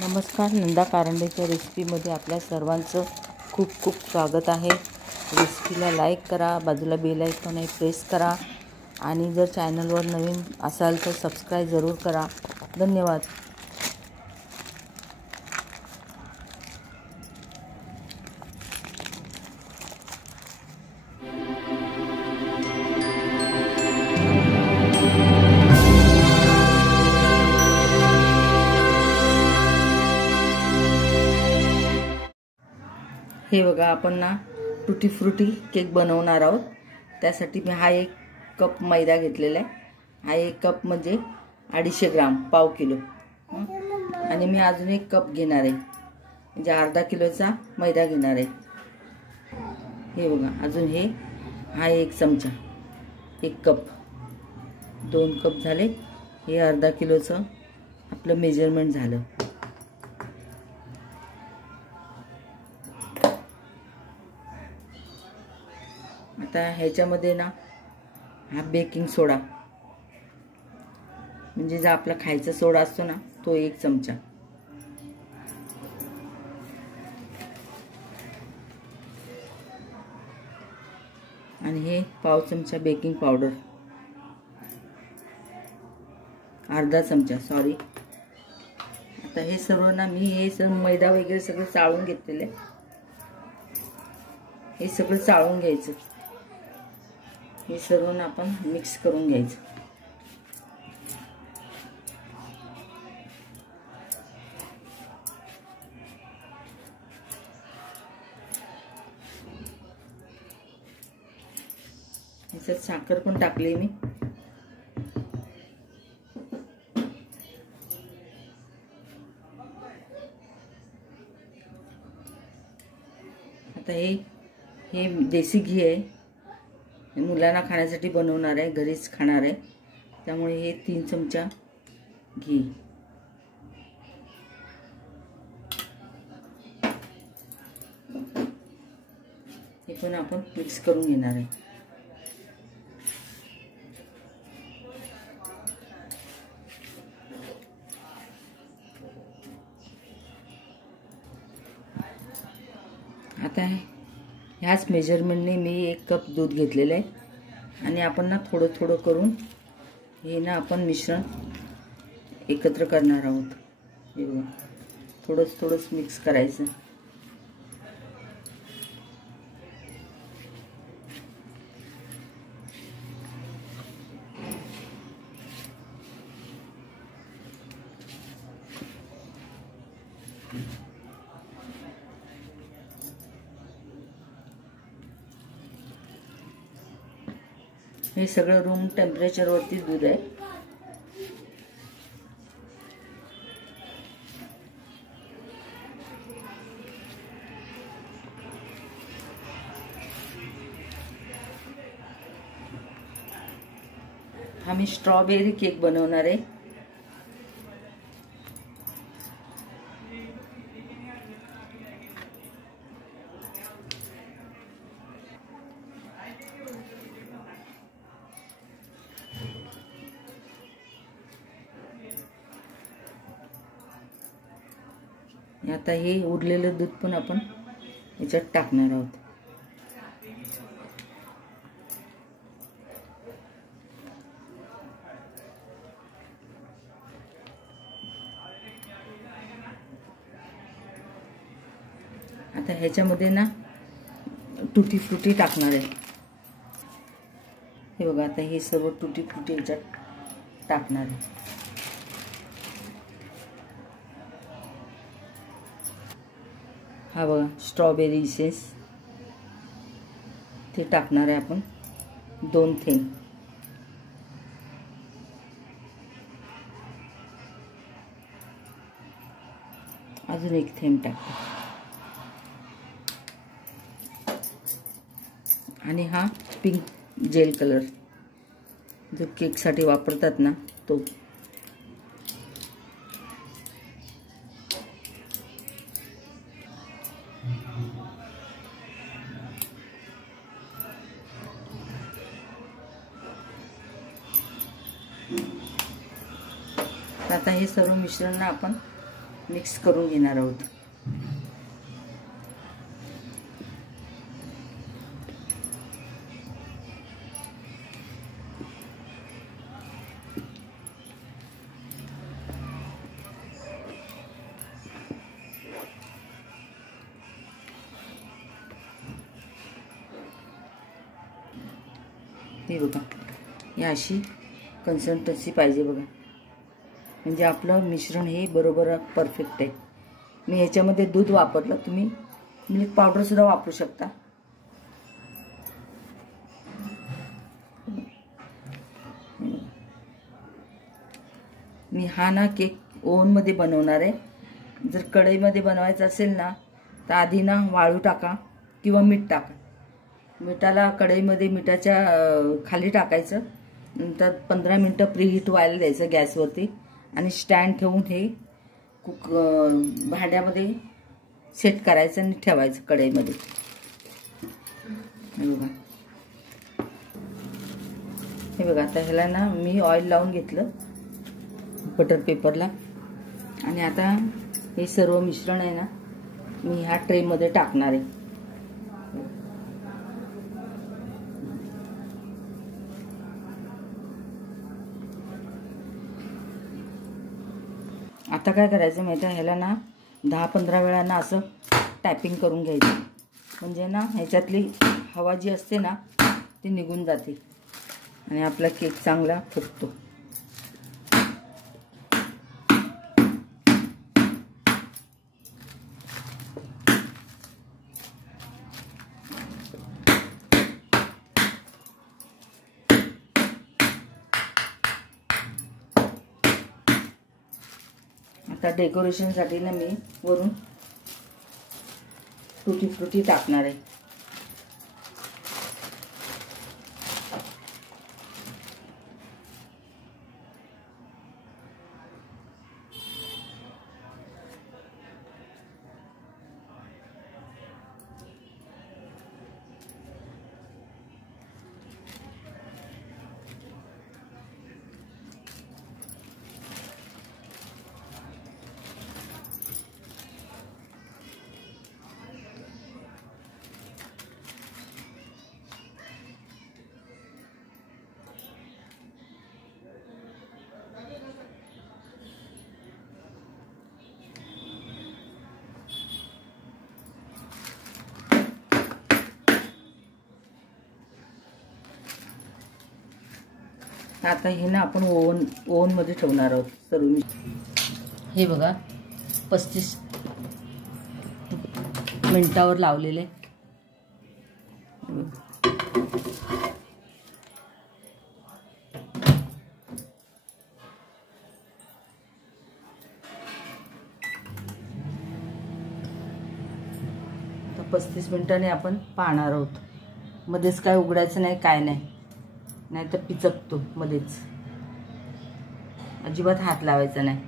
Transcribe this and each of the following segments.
नमस्कार, नंदा कारंडेच्या रेसिपीमध्ये आपल्या सर्वांचं खूप खूप स्वागत आहे। रेसिपीला लाईक करा, बाजूला बेल आयकॉन आहे प्रेस करा आणि जर चॅनलवर नवीन असाल तर सबस्क्राईब जरूर करा। धन्यवाद। हे बघा, आपण ना टुटी फ्रुटी केक बनवणार आहोत। त्यासाठी मी हा 1 कप मैदा घेतलेला आहे। हा 1 कप म्हणजे 250 ग्राम, पाव किलो। आणि मी अजून 1 कप घेणार आहे, म्हणजे अर्धा किलोचा मैदा घेणार आहे। हे बघा, अजून हा 1 चमचा, 1 कप, 2 कप झाले। हे अर्धा किलोचं आपलं मेजरमेंट झालं। आता ह्याच्यामध्ये ना हा बेकिंग सोडा, म्हणजे जो आपला खायचा सोडा असतो ना, तो 1 चमचा। आणि हे पाव चमचा बेकिंग पावडर, अर्धा चमचा, सॉरी। आता हे सर्व ना मी हे सर्व मैदा वगैरे सगळं चाळून घेतलेलं आहे। हे सगळं चाळून घ्यायचं। हे सर्व ना आपण मिक्स करून घ्यायचं। ह्याच्यात साखर पण टाकली मी। आता हे देसी घी आहे, मुलांना खाण्यासाठी बनवणार आहे, घरीच खाणार आहे, त्यामुळे हे 3 चमचा घी। हे पण आपण मिक्स करून घेणार आहे। आता ह्याच मेजरमेंटने मी 1 कप दूध घेतलेलं आहे आणि आपण ना थोडं थोडं करून हे ना आपण मिश्रण एकत्र करणार आहोत। हे बघा, थोडंच मिक्स करायचं। हे सगळं रूम टेम्परेचरवरती दूध आहे। हा मी स्ट्रॉबेरी केक बनवणार आहे। आता हे उरलेलं दूध पण आपण याच्यात टाकणार आहोत। आता ह्याच्यामध्ये ना टुटी फ्रुटी टाकणार आहे। हे बघा, आता हे सर्व टुटी फ्रुटी याच्यात टाकणार आहे। हा बघा, स्ट्रॉबेरी इसेन्स ते टाकणार आहे आपण 2 थेंब। अजून 1 थेंब टाकते। आणि हा पिंक जेल कलर जो केकसाठी वापरतात ना, तो। आता हे सर्व मिश्रण आपण मिक्स करून घेणार आहोत. हे बघा, ही अशी कन्सिस्टन्सी पाहिजे बघा, म्हणजे आपलं मिश्रण हे बरोबर परफेक्ट आहे. मी ह्याच्यामध्ये दूध वापरलं, तुम्ही मिल्क पावडर सुद्धा वापरू शकता. मी हा ना केक ओव्हनमध्ये बनवणार आहे. जर कढईमध्ये बनवायचं असेल ना तर आधी ना वाळू टाका किंवा मीठ टाका. मिठाला कढईमध्ये मिठाच्या खाली टाकायचं, नंतर 15 मिनटं प्रीहीट व्हायला द्यायचं गॅसवरती आणि स्टँड ठेवून हे भांड्यामध्ये सेट करायचं आणि ठेवायचं कढईमध्ये. हे बघा आता ह्याला ना मी ऑइल लावून घेतलं बटर पेपरला, आणि आता हे सर्व मिश्रण आहे ना मी ह्या ट्रेमध्ये टाकणार आहे. आता काय करायचं माहिती आहे, ह्याला ना 10-15 वेळा ना असं टॅपिंग करून घ्यायचं, म्हणजे ना ह्याच्यातली हवा जी असते ना ती निघून जाते आणि आपला केक चांगला फुगतो. आता डेकोरेशनसाठी ना मी वरून टुटी फ्रुटी टाकणार आहे. आता हे ना आपण ओव्हनमध्ये ठेवणार आहोत सर्व. हे बघा 35 मिनिटावर लावलेले. आता 35 मिनिटांनी आपण पाहणार आहोत. मध्येच काय उघडायचं नाही, काय नाही, नाहीतर पिचकतो मध्येच. अजिबात हात लावायचा नाही.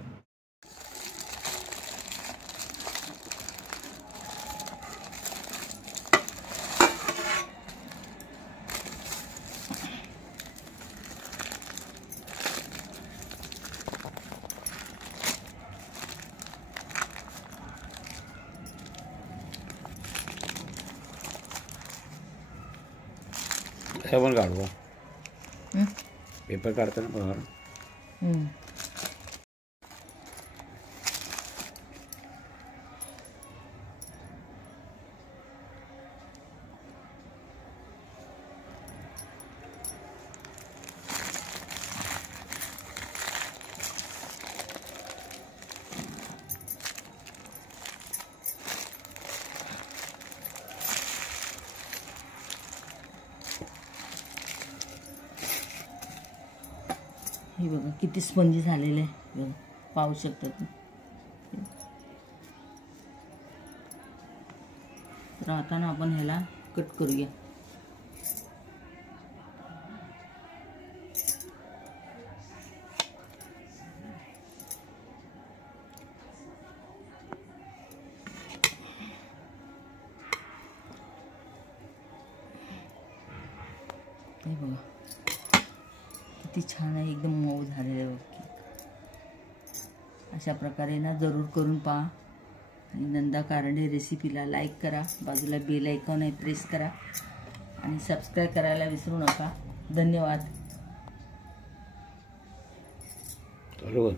हे पण काढू, पेपर काढताना बघा. हे बघा किती स्पंजी झालेले आहे, पाहू शकता तुम्ही. तर आता ना आपण ह्याला कट करूया. हे बघा किती छान आहे, एकदम मऊ झालेलं आहे. अशा प्रकारे ना जरूर करून पहा. आणि नंदा कारंडे रेसिपीला लाईक करा, बाजूला बेल आयकॉन आहे प्रेस करा आणि सबस्क्राईब करायला विसरू नका. धन्यवाद. बरोबर.